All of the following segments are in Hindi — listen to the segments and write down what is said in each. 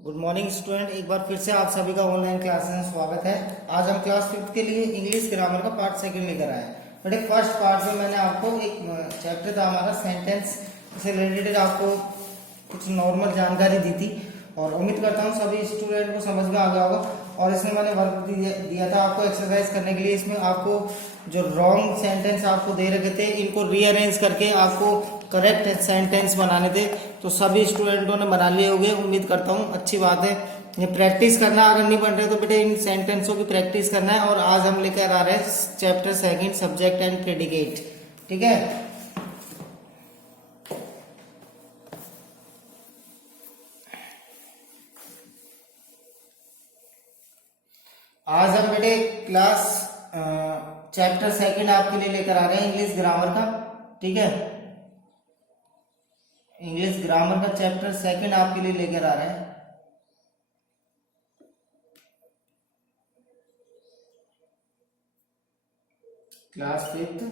गुड मॉर्निंग स्टूडेंट, एक बार फिर से आप सभी का ऑनलाइन क्लासेस में स्वागत है। आज हम क्लास 5 के लिए इंग्लिश ग्रामर का पार्ट सेकंड लेकर आए हैं। बट फर्स्ट पार्ट में मैंने आपको एक चैप्टर था हमारा सेंटेंस से रिलेटेड आपको कुछ नॉर्मल जानकारी दी थी और उम्मीद करता हूँ सभी स्टूडेंट को समझ में आ गया होगा। और इसमें मैंने वर्क दिया था आपको एक्सरसाइज करने के लिए। इसमें आपको जो रॉन्ग सेंटेंस आपको दे रखे थे इनको रीअरेंज करके आपको करेक्ट सेंटेंस बनाने थे, तो सभी स्टूडेंटों ने बना लिए होंगे। उम्मीद करता हूँ अच्छी बात है। ये प्रैक्टिस करना, अगर नहीं बन रहे तो बेटे इन सेंटेंसों की प्रैक्टिस करना है। और आज हम लेकर आ रहे हैं chapter second, subject and predicate. ठीक है, आज हम बेटे क्लास चैप्टर सेकंड आपके लिए लेकर आ रहे हैं इंग्लिश ग्रामर का। ठीक है, इंग्लिश ग्रामर का चैप्टर सेकंड आपके लिए लेकर आ रहे हैं। क्लास 5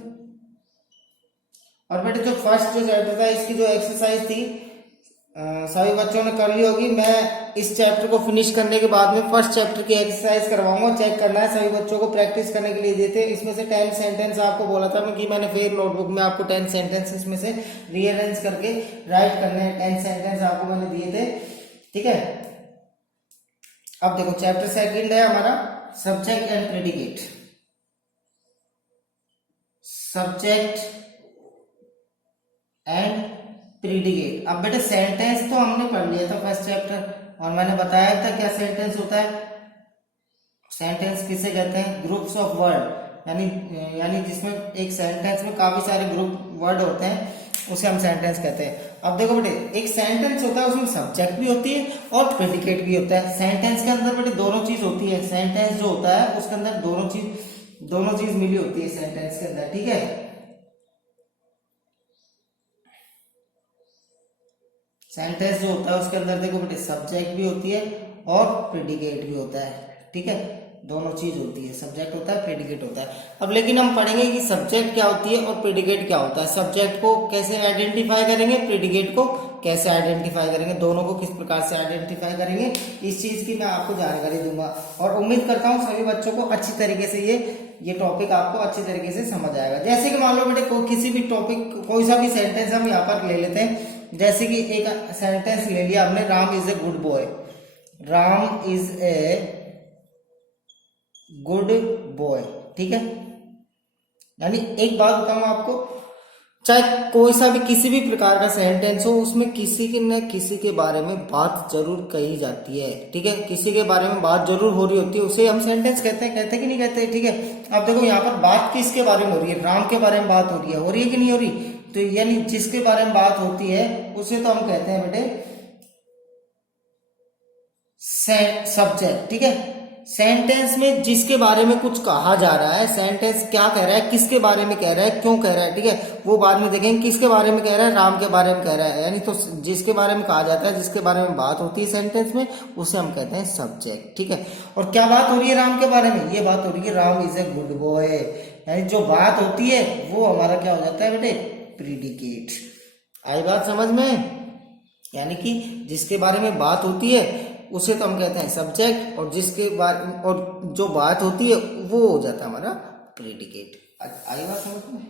और बेटे जो फर्स्ट जो चैप्टर था इसकी जो एक्सरसाइज थी सभी बच्चों ने कर ली होगी। मैं इस चैप्टर को फिनिश करने के बाद में फर्स्ट चैप्टर की एक्सरसाइज करवाऊंगा। चेक करना है, सभी बच्चों को प्रैक्टिस करने के लिए देते। इसमें से 10 सेंटेंस आपको बोला था कि मैंने फिर नोटबुक में आपको 10 सेंटेंस इसमें से रीअरेंज करके राइट करने हैं। 10 सेंटेंस आपको मैंने दिए थे। ठीक है, अब देखो चैप्टर सेकंड है हमारा subject and predicate. Subject and predicate. अब बेटे सेंटेंस तो हमने पढ़ लिया था फर्स्ट चैप्टर और मैंने बताया था क्या सेंटेंस होता है। सेंटेंस किसे कहते हैं? ग्रुप्स ऑफ वर्ड, यानी जिसमें एक सेंटेंस में काफी सारे ग्रुप वर्ड होते हैं उसे हम सेंटेंस कहते हैं। अब देखो बेटे एक सेंटेंस होता है उसमें सब्जेक्ट भी होती है और प्रेडिकेट भी होता है। सेंटेंस के अंदर बेटे दोनों चीज होती है। सेंटेंस जो होता है उसके अंदर दोनों चीज मिली होती है सेंटेंस के अंदर। ठीक है, सेंटेंस जो होता है उसके अंदर देखो बेटे सब्जेक्ट भी होती है और प्रेडिकेट भी होता है। ठीक है, दोनों चीज होती है, सब्जेक्ट होता है, प्रेडिकेट होता है। अब लेकिन हम पढ़ेंगे कि सब्जेक्ट क्या होती है और प्रेडिकेट क्या होता है। सब्जेक्ट को कैसे आइडेंटिफाई करेंगे, प्रेडिकेट को कैसे आइडेंटिफाई करेंगे, दोनों को किस प्रकार से आइडेंटिफाई करेंगे, इस चीज की मैं आपको जानकारी दूंगा। और उम्मीद करता हूँ सभी बच्चों को अच्छी तरीके से ये टॉपिक आपको अच्छी तरीके से समझ आएगा। जैसे कि मान लो बेटे किसी भी टॉपिक, कोई सा भी सेंटेंस हम यहाँ पर ले लेते हैं। जैसे कि एक सेंटेंस ले लिया हमने, Ram is a good boy. Ram is a good boy. ठीक है, यानी एक बात बताऊं आपको, चाहे कोई सा भी किसी भी प्रकार का सेंटेंस हो उसमें किसी के न किसी के बारे में बात जरूर कही जाती है। ठीक है, किसी के बारे में बात जरूर हो रही होती है, उसे हम सेंटेंस कहते हैं कि नहीं कहते? ठीक है, अब देखो यहाँ पर बात किसके बारे में हो रही है? राम के बारे में बात हो रही है कि नहीं हो रही? तो यानी जिसके बारे में बात होती है उसे तो हम कहते हैं बेटे सब्जेक्ट। ठीक है, सेंटेंस में जिसके बारे में कुछ कहा जा रहा है, सेंटेंस क्या कह रहा है, किसके बारे में कह रहा है, क्यों कह रहा है, ठीक है, वो बाद में देखेंगे। किसके बारे में कह रहा है? राम के बारे में कह रहा है, यानी तो जिसके बारे में कहा जाता है, जिसके बारे में बात होती है सेंटेंस में, उसे हम कहते हैं सब्जेक्ट। ठीक है, और क्या बात हो रही है राम के बारे में? ये बात हो रही है Ram is a good boy, यानी जो बात होती है वो हमारा क्या हो जाता है बेटे? प्रेडिकेट। आई बात समझ में? यानी कि जिसके बारे में बात होती है उसे तो हम कहते हैं सब्जेक्ट, और जिसके बारे और जो बात होती है वो हो जाता है हमारा प्रेडिकेट। आई बात समझ में?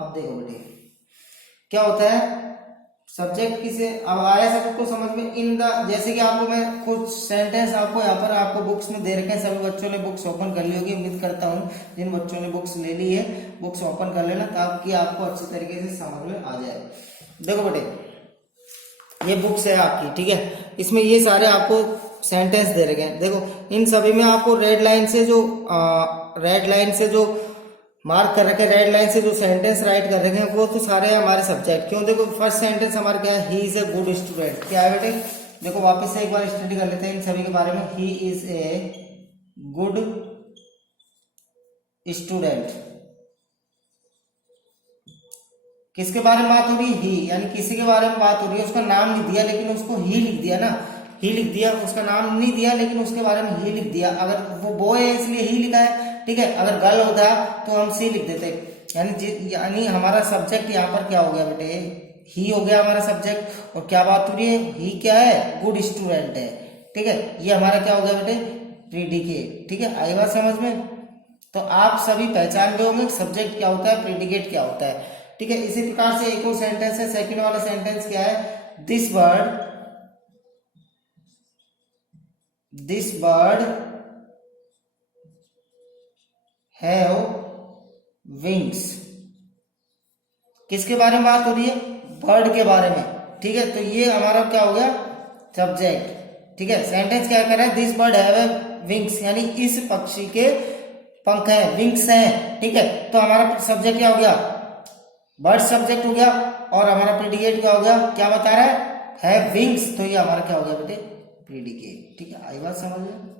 अब देखो बेटे क्या होता है सब्जेक्ट किसे, अब आया सबको समझ में? इन द, जैसे कि आपको मैं कुछ सेंटेंस आपको यहाँ पर आपको बुक्स में दे रखे हैं। सभी बच्चों ने बुक्स ओपन कर ली होगी। उम्मीद करता हूँ जिन बच्चों ने बुक्स ले ली है बुक्स ओपन कर लेना ताकि आपको अच्छी तरीके से समझ में आ जाए। देखो बेटे ये बुक्स है आपकी। ठीक है, इसमें ये सारे आपको सेंटेंस दे रखे हैं। देखो इन सभी में आपको रेड लाइन से जो मार्क कर रखे, रेड लाइन से जो सेंटेंस राइट कर रखे हैं वो तो सारे हमारे सब्जेक्ट। क्यों? देखो फर्स्ट सेंटेंस हमारा क्या है? He is a good student. क्या है बेटे? देखो वापस से एक बार स्टडी कर लेते हैं इन सभी के बारे में। He is a good student. किसके बारे में बात हो रही है? ही, यानी किसी के बारे में बात हो रही है। उसका नाम नहीं दिया लेकिन उसको ही लिख दिया ना, ही लिख दिया। उसका नाम नहीं दिया लेकिन उसके बारे में ही लिख दिया। अगर वो बॉय है इसलिए ही लिखा है। ठीक है, अगर गर्ल होता तो हम सी लिख देते। यानी हमारा सब्जेक्ट यहाँ पर क्या हो गया बेटे? ही हो गया हमारा सब्जेक्ट। और क्या बात हो रही है? ही क्या है? गुड स्टूडेंट है। ठीक है, ये हमारा क्या हो गया बेटे, प्रीडिकेट। ठीक है, आई बात समझ में। तो आप सभी पहचान गए होंगे सब्जेक्ट क्या होता है, प्रीडिकेट क्या होता है। ठीक है, इसी प्रकार से एक और सेंटेंस है, सेकंड वाला सेंटेंस क्या है, दिस बर्ड हैव विंग्स। किसके बारे में बात हो रही है, बर्ड के बारे में। ठीक है, तो ये हमारा क्या हो गया, सब्जेक्ट। ठीक है, सेंटेंस क्या कर रहा है, दिस बर्ड हैव विंग्स, यानी इस पक्षी के पंख हैं, विंग्स हैं। ठीक है, तो हमारा सब्जेक्ट क्या हो गया, बर्ड सब्जेक्ट हो गया, और हमारा प्रीडिकेट क्या हो गया, क्या बता रहा है विंग्स, तो ये हमारा क्या हो गया बेटे, प्रीडिकेट। ठीक है, आई बात समझ में।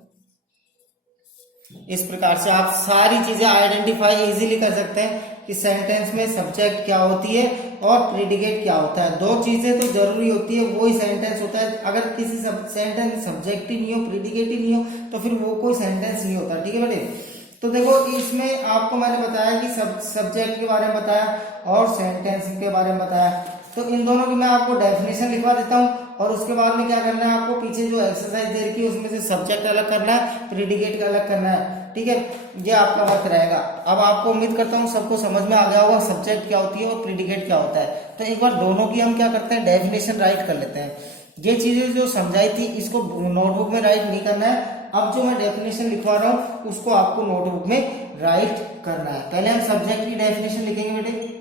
इस प्रकार से आप सारी चीजें आइडेंटिफाई इजीली कर सकते हैं कि सेंटेंस में सब्जेक्ट क्या होती है और प्रीडिकेट क्या होता है। दो चीजें तो जरूरी होती है, वही सेंटेंस होता है। अगर किसी सेंटेंस में सब्जेक्ट ही नहीं हो, प्रीडिकेट ही नहीं हो, तो फिर वो कोई सेंटेंस नहीं होता। ठीक है बेटे, तो देखो इसमें आपको मैंने बताया कि सब्जेक्ट के बारे में बताया और सेंटेंस के बारे में बताया। तो इन दोनों की मैं आपको डेफिनेशन लिखवा देता हूँ, और उसके बाद में क्या करना है आपको, पीछे जो एक्सरसाइज दे रखी है उसमें से सब्जेक्ट अलग करना है, प्रीडिकेट का अलग करना है। ठीक है, ये आपका वर्क रहेगा। अब आपको उम्मीद करता हूँ सबको समझ में आ गया होगा सब्जेक्ट क्या होती है और प्रीडिकेट क्या होता है। तो एक बार दोनों की हम क्या करते हैं, डेफिनेशन राइट कर लेते हैं। ये चीजें जो समझाई थी इसको नोटबुक में राइट नहीं करना है। अब जो मैं डेफिनेशन लिखवा रहा हूँ उसको आपको नोटबुक में राइट करना है। पहले हम सब्जेक्ट की डेफिनेशन लिखेंगे बेटे।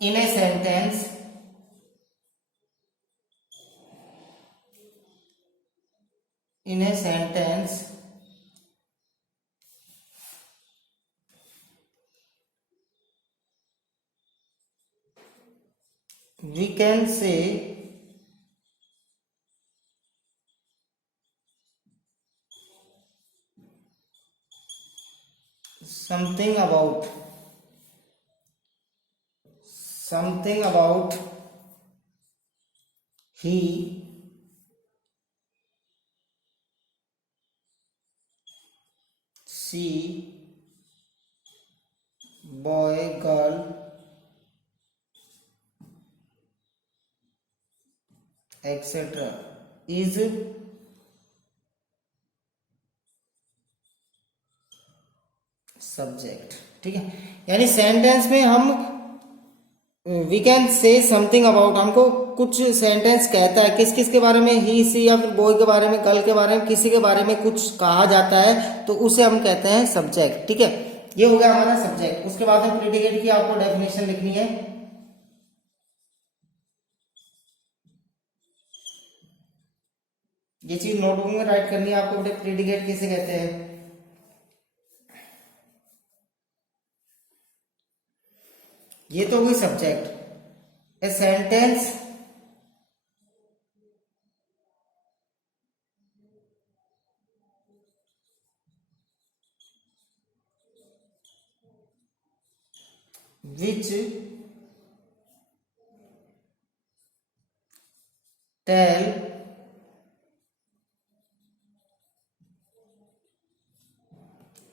In a sentence, we can say something about he, she, boy, girl, etc. is subject. ठीक है, यानी सेंटेंस में हम we can say something about, हमको कुछ सेंटेंस कहता है किस किस के बारे में, ही सी या फिर बॉय के बारे में, गर्ल के बारे में, किसी के बारे में कुछ कहा जाता है तो उसे हम कहते हैं सब्जेक्ट। ठीक है, ये हो गया हमारा सब्जेक्ट। उसके बाद में प्रीडिकेट की आपको डेफिनेशन लिखनी है। ये चीज नोटबुक में राइट करनी है आपको। प्रीडिकेट किसे कहते हैं, ये तो हुई subject. A sentence which tell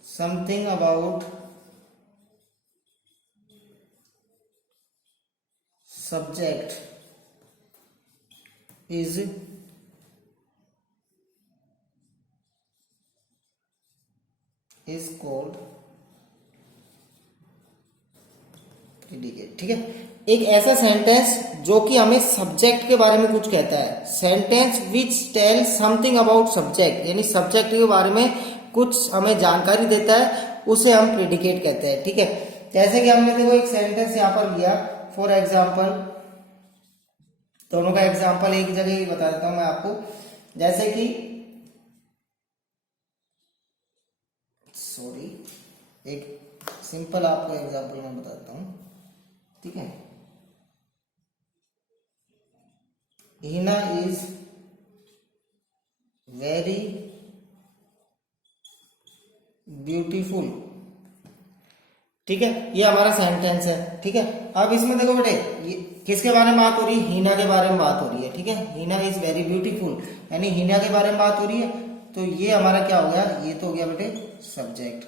something about subject is called predicate. ठीक है, एक ऐसा सेंटेंस जो कि हमें सब्जेक्ट के बारे में कुछ कहता है। Sentence which tell something about subject, यानी सब्जेक्ट के बारे में कुछ हमें जानकारी देता है, उसे हम प्रीडिकेट कहते हैं। ठीक है, जैसे कि हमने देखो एक सेंटेंस यहां पर लिया, फॉर एग्जाम्पल, दोनों का एग्जाम्पल एक जगह ही बता देता हूं मैं आपको। जैसे कि एक सिंपल आपको एग्जाम्पल मैं बता देता हूं। ठीक है, हीना इज वेरी ब्यूटीफुल। ठीक है, ये हमारा सेंटेंस है। ठीक है, अब इसमें देखो बेटे, ये किसके बारे में बात हो रही है, हीना के बारे में बात हो रही है। ठीक है, हीना इज वेरी ब्यूटीफुल, यानी हीना के बारे में बात हो रही है। तो ये हमारा क्या हो गया, ये तो हो गया बेटे सब्जेक्ट।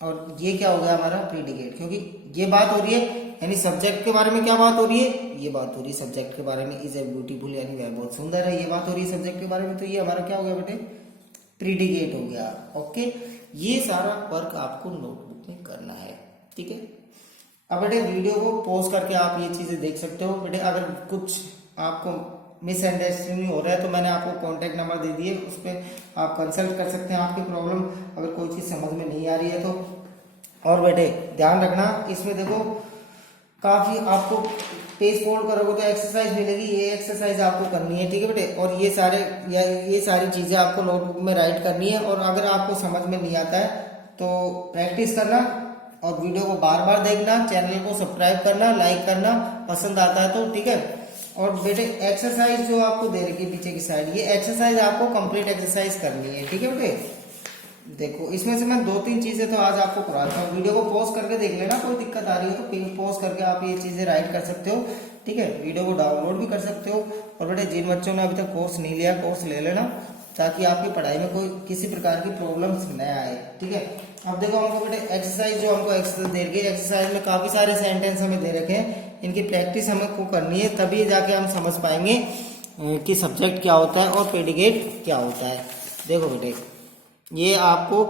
और ये क्या हो गया हमारा प्रीडिकेट, क्योंकि ये बात हो रही है यानी सब्जेक्ट के बारे में क्या बात हो रही है, ये बात हो रही है सब्जेक्ट के बारे में, इज ए ब्यूटीफुल यानी वह बहुत सुंदर है, ये बात हो रही है सब्जेक्ट के बारे में, तो ये हमारा क्या हो गया बेटे प्रीडिकेट हो गया। ओके, ये सारा वर्क आपको नोटबुक में करना है, ठीक है। अब बेटे वीडियो को पॉज करके आप ये चीजें देख सकते हो। बेटे अगर कुछ आपको मिसअंडरस्टैंडिंग हो रहा है तो मैंने आपको कॉन्टेक्ट नंबर दे दिए, उस पर आप कंसल्ट कर सकते हैं आपकी प्रॉब्लम अगर कोई चीज समझ में नहीं आ रही है तो। और बेटे ध्यान रखना, इसमें देखो काफी आपको पेज फोल्ड करोगे तो एक्सरसाइज मिलेगी, ये एक्सरसाइज आपको करनी है, ठीक है बेटे। और ये सारी चीजें आपको नोटबुक में राइट करनी है। और अगर आपको समझ में नहीं आता है तो प्रैक्टिस करना और वीडियो को बार बार देखना, चैनल को सब्सक्राइब करना, लाइक करना, पसंद आता है तो, ठीक है। और बेटे एक्सरसाइज जो आपको दे रखी है पीछे की साइड, ये एक्सरसाइज आपको कंप्लीट एक्सरसाइज करनी है, ठीक है बेटे। देखो इसमें से मैं 2-3 चीजें तो आज आपको कराता हूँ, वीडियो को पॉज करके देख लेना, कोई दिक्कत आ रही है तो पॉज करके आप ये चीजें राइट कर सकते हो, ठीक है। वीडियो को डाउनलोड भी कर सकते हो। और बेटे जिन बच्चों ने अभी तक कोर्स नहीं लिया, कोर्स ले लेना ताकि आपकी पढ़ाई में कोई किसी प्रकार की प्रॉब्लम्स न आए, ठीक है। अब देखो हमको बेटे एक्सरसाइज जो हमको एक्सरसाइज दे रखी है, एक्सरसाइज में काफी सारे सेंटेंस हमें दे रखे हैं, इनकी प्रैक्टिस हमें को करनी है, तभी जाके हम समझ पाएंगे कि सब्जेक्ट क्या होता है और प्रेडिकेट क्या होता है। देखो बेटे ये आपको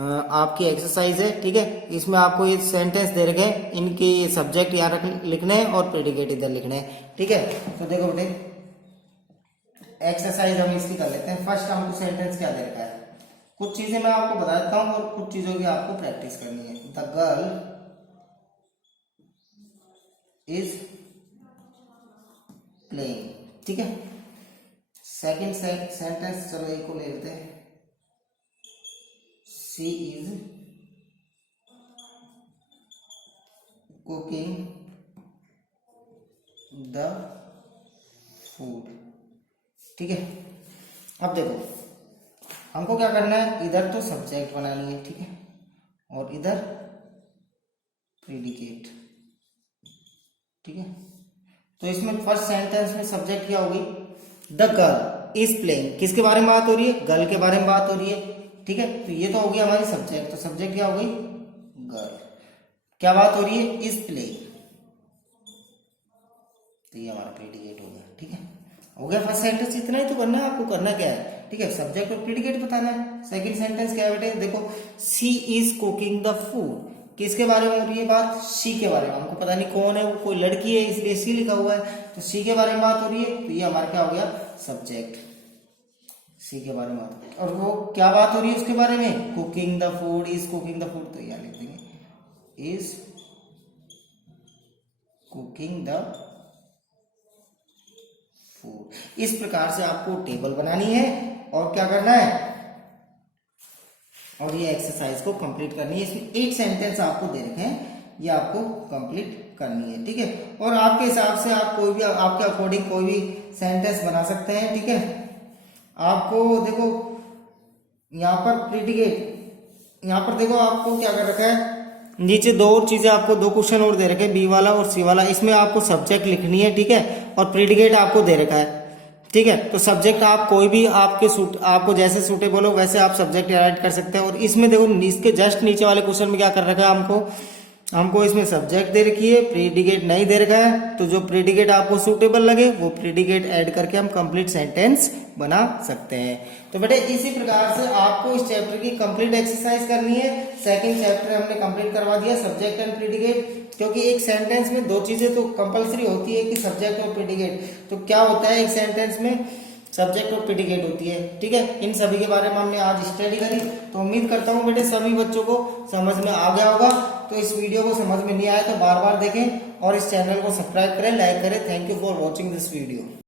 आपकी एक्सरसाइज है, ठीक है। इसमें आपको ये सेंटेंस दे रखे हैं, इनके सब्जेक्ट यहाँ लिखने हैं और प्रेडिकेट इधर लिखने हैं, ठीक है। तो देखो बेटे एक्सरसाइज हम इसकी कर लेते हैं। फर्स्ट हमको सेंटेंस क्या दे रखा है, कुछ चीजें मैं आपको बता देता हूँ और कुछ चीजों की आपको प्रैक्टिस करनी है। द गर्ल इज प्लेइंग, ठीक है। सेकेंड सेंटेंस चलो एक को ले लेते हैं, she is cooking the food, ठीक है। अब देखो हमको क्या करना है, इधर तो सब्जेक्ट बनानी है, ठीक है, और इधर प्रेडिकेट, ठीक है। तो इसमें फर्स्ट सेंटेंस में सब्जेक्ट क्या होगी, द गर्ल इज प्लेइंग, किसके बारे में बात हो रही है, गर्ल के बारे में बात हो रही है, ठीक है। तो ये तो होगी हमारी सब्जेक्ट, तो सब्जेक्ट क्या हो गई गर्ल, क्या बात हो रही है इज प्लेइंग, तो ये हमारा प्रेडिकेट हो गया, ठीक है। हो गया फर्स्ट सेंटेंस, इतना ही तो करना है आपको, करना क्या है, ठीक है, सब्जेक्ट और प्रेडिकेट बताना है। सेकंड सेंटेंस क्या है बेटे, देखो she is cooking the food, किसके बारे में हो रही है बात, शी के बारे में, हमको पता नहीं कौन है, वो कोई लड़की है इसलिए शी लिखा हुआ है, तो शी के बारे में बात हो रही है, तो ये हमारा क्या हो गया सब्जेक्ट, सी के बारे में बात है। और वो क्या बात हो रही है उसके बारे में, cooking the food, is cooking the food, तो यहाँ लिख देंगे इज कुकिंग द फूड। इस प्रकार से आपको टेबल बनानी है और क्या करना है, और ये एक्सरसाइज को कंप्लीट करनी है। इसमें एक सेंटेंस आपको दे रखे हैं, ये आपको कंप्लीट करनी है, ठीक है। और आपके हिसाब से आप कोई भी आपके अकॉर्डिंग कोई भी सेंटेंस बना सकते हैं, ठीक है। आपको देखो यहाँ पर प्रेडिकेट, यहाँ पर देखो आपको क्या कर रखा है, नीचे दो और चीजें आपको, दो क्वेश्चन और दे रखे हैं, बी वाला और सी वाला, इसमें आपको सब्जेक्ट लिखनी है, ठीक है, और प्रेडिकेट आपको दे रखा है, ठीक है। तो सब्जेक्ट आप कोई भी आपको जैसे सूटेबल हो वैसे आप सब्जेक्ट ऐड कर सकते हैं। और इसमें देखो इसके जस्ट नीचे वाले क्वेश्चन में क्या कर रखा है, हमको इसमें सब्जेक्ट दे रखी है, प्रेडिकेट नहीं दे रखा है, तो जो प्रेडिकेट आपको सूटेबल लगे वो प्रेडिकेट ऐड करके हम कंप्लीट सेंटेंस बना सकते हैं। तो बेटे इसी प्रकार से आपको इस चैप्टर की कंप्लीट एक्सरसाइज करनी है। सेकंड चैप्टर हमने कंप्लीट करवा दिया, सब्जेक्ट एंड प्रेडिकेट, क्योंकि एक सेंटेंस में दो चीजें तो कंपलसरी होती है कि सब्जेक्ट और प्रेडिकेट। तो क्या होता है एक सेंटेंस में सब्जेक्ट और प्रेडिकेट होती है, ठीक है। इन सभी के बारे में हमने आज स्टडी करी, तो उम्मीद करता हूँ बेटे सभी बच्चों को समझ में आ गया होगा। तो इस वीडियो को समझ में नहीं आया तो बार बार देखें और इस चैनल को सब्सक्राइब करें, लाइक करें। Thank you for watching this video.